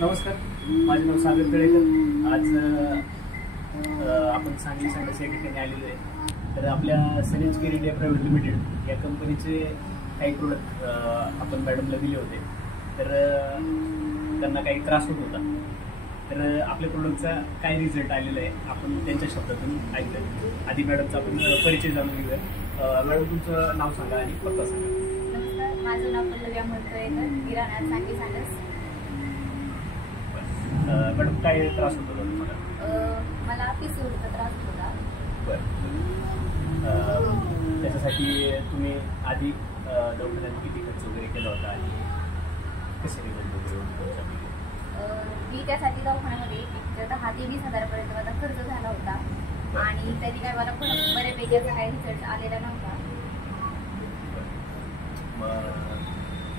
नमस्कार, माझे नाव सागर तळेकर। आज आपण सांगली सांगली या ठिकाणी आलेलो आहे। तर आपल्या सनेज केअर इंडिया प्रायव्हेट लिमिटेड या कंपनीचे काही प्रोडक्ट आपण मॅडमला दिले होते। तर त्यांना काही त्रास होत होता। तर आपल्या प्रोडक्टचा काय रिझल्ट आलेला आहे आपण त्यांच्या शब्दातून ऐकलं। आधी मॅडमचा आपण परिचय जाणून घेऊया। मॅडम, तुमचं नाव सांगा आणि पत्ता सांगा। नमस्कार, माझं नाव पल्लवी अमोल तळेकर, राहणार सांगली सांगस। मॅडम, काय त्रास होत होता तुम्हाला? मला PCODचा त्रास होता। बरं, त्याच्यासाठी तुम्ही आधी दवाखान्यात किती खर्च वगैरे केला होता आणि कसे रिझल्ट वगैरे? मी त्यासाठी दवाखान्यामध्ये 10 ते 20 हजारापर्यंत माझा खर्च झाला होता आणि त्याची काय मला बऱ्यापैकी असा काही रिझल्ट आलेला नव्हता। मग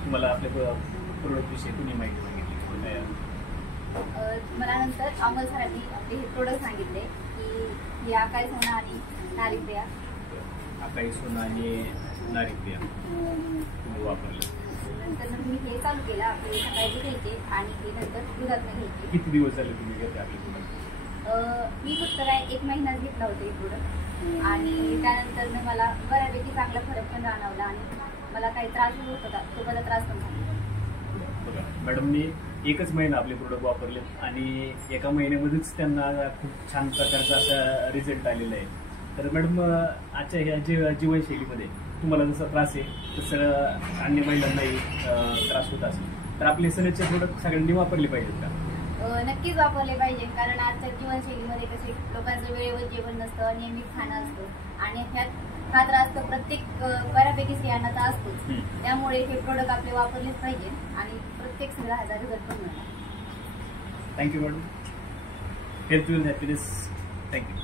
तुम्हाला आपल्या प्रोडक्टविषयी कुणी माहिती मागितली? मला नंतर अमोल सरांनी आपले हे प्रोडक्ट सांगितले की हे आकाई सोना आणि नारिकेळ, आकाई सोना आणि नारिकेळ तुम्ही वापरलं। नंतर मी हे चालू केलं, आपले सकाळचे घ्यायचे आणि हे नंतर दुधात घ्यायचे। किती दिवस झाले तुम्ही घेतले आपले प्रोडक्ट? मी फक्त काय 1 महिनाच घेतला होता हे प्रोडक्ट आणि त्यानंतर मला बऱ्यापैकी चांगला फरक पण जाणवला आणि मला काही त्रास होत होता तो मला त्रास पण झाला। बघा मॅडमनी 1च महिना आपले प्रोडक्ट वापरले आणि एका महिन्यामध्येच त्यांना खूप छान प्रकारचा असा रिझल्ट आलेला आहे। तर मॅडम, आजच्या ह्या जीवनशैलीमध्ये तुम्हाला जसा त्रास आहे तसं अन्य महिलांनाही त्रास होत असेल तर आपले सनेजचे प्रोडक्ट सगळ्यांनी वापरले पाहिजेत का? नक्कीच वापरले पाहिजे, कारण आजच्या जीवनशैलीमध्ये कसे लोकांचं वेळेवर जेवण नसतं, नियमित खाणं असतं आणि हा त्रास तर प्रत्येक बऱ्यापैकी स्त्रियांना तर असतोच। त्यामुळे हे प्रोडक्ट आपले वापरलेच पाहिजे आणि प्रत्येक स्त्रीला ह्याचा रिझल्ट पण मिळणार। Thank you madam. Health will happiness. Thank you.